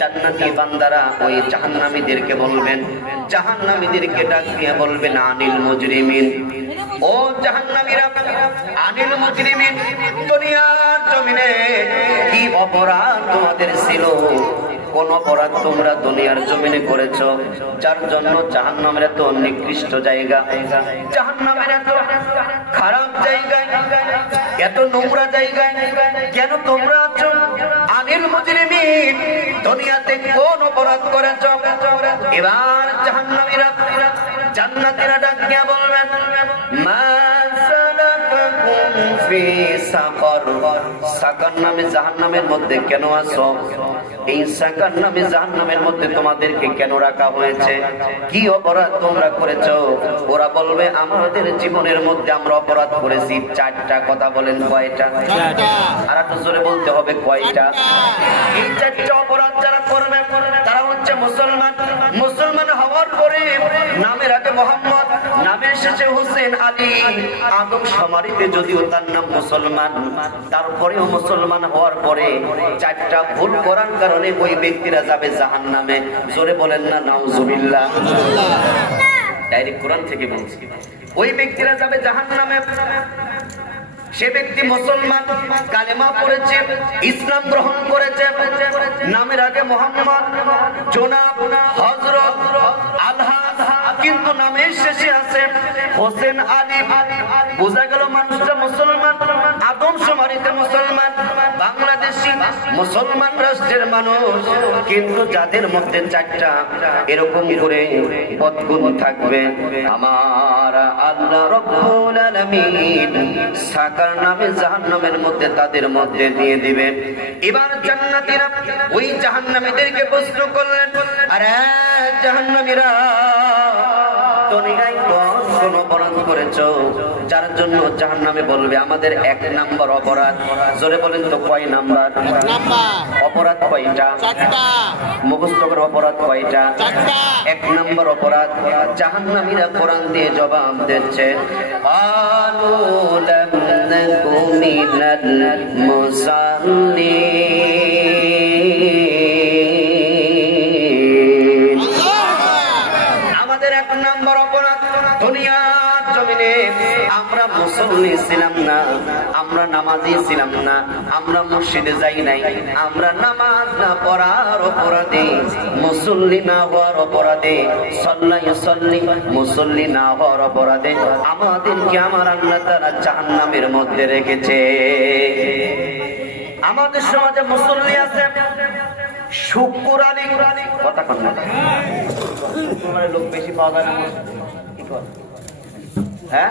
জান্নাতি বান্দারা ওই জাহান্নামীদেরকে বলবেন, জাহান্নামীদেরকে ডাক দিয়ে বলবেন আনিল মুজরিমিন, ও জাহান্নামীরা, আনিল মুজরিমিন, দুনিয়ার জমিনে কি অপরাধ তোমাদের ছিল, কোন অপরাধ তোমরা দুনিয়ার জমিনে করেছো যার জন্য জাহান্নামের এত নিকৃষ্ট জায়গা, জাহান্নামের এত খারাপ জায়গায়, এত নোংরা জায়গায় কেন তোমরা আছো? আনিল মুজরিমিন, দুনিয়াতে কোন অপরাধ করেছো? এবার জাহান্নামীরা জান্নাতীরা ডাক দিয়ে বলবেন মা সালাকাকুম ফি সাকার, সাকার নামে জাহান্নামের মধ্যে কেন আছো? এই সাকার নামে জাহান্নামের মধ্যে তোমাদেরকে কেন রাখা হয়েছে? কি অপরাধ তোমরা করেছো? ওরা বলবে আমাদের জীবনের মধ্যে আমরা অপরাধ করেছি চারটা। কথা বলেন কয়টা? আর একটু জোরে বলতে হবে কয়টা? এই চারটা অপরাধ যারা করবে তারা হচ্ছে মুসলমান। মুসলমান হওয়ার পরে নামের আগে মোহাম্মদ, নামের শেষে হোসেন, আলী, আদম সমারিতে যদিও তার নাম মুসলমান, তারপরেও মুসলমান হওয়ার পরে চারটা ভুল করার কারণে ওই ব্যক্তিরা যাবে জাহান্নামে। জোরে বলেন না নাউজুবিল্লাহ। ডাইরেক্ট কোরআন থেকে বলছি, ওই ব্যক্তিরা যাবে জাহান্নামে। সে ব্যক্তি মুসলমান, কালেমা পড়েছে, ইসলাম গ্রহণ করেছে, নামের আগে মোহাম্মদ, জনাব, হযরত, আলহাজ, কিন্তু নামের শেষে আছে হোসেন, আলী। বোঝা গেল মানুষটা মুসলমান, আদম সমারিতে মুসলমান, বাংলাদেশি মুসলমান রাষ্ট্রের মানুষ, কিন্তু যাদের মধ্যে চারটা এরকম করে বদগুণ থাকবে, আমার আল্লাহ রাব্বুল আলামিন সাকার নামে জাহান্নামের মধ্যে তাদের মধ্যে দিয়ে দিবে। এবার জান্নাতীরা ওই জাহান্নামীদেরকে প্রশ্ন করলেন, আরে জাহান্নামীরা, দুনিয়ায় কোন অপরাধ করেছো যার জন্য জাহান্নামে বলবে আমাদের এক নাম্বার অপরাধ? জোরে বলেন তো কয় নাম্বার অপরাধ? কয়টা? মুখস্থ করে অপরাধ কয়টা? এক নাম্বার অপরাধ। জাহান্নামীরা কোরআন দিয়ে জবাব দিচ্ছে, ক্বালু লাম নাকু মিনাল মুসাল্লিন। আমাদের এক নাম্বার অপরাধ, দুনিয়ার জমিনে আমরা মুসল্লি ছিলাম না, আমরা নামাজি ছিলাম না, আমরা মসজিদে যাই নাই, আমরা নামাজ না পড়ার অপরাধে, মুসল্লি না হওয়ার অপরাধে, মুসল্লি না হওয়ার অপরাধে আমাদেরকে আমার আল্লাহ তাআলা জাহান্নামের মধ্যে রেখেছে। আমাদের সমাজে মুসল্লি আছে শুক্র আলী, কথা কন না, লোক বেশি পাওয়া যায় না, কি কর? হ্যাঁ।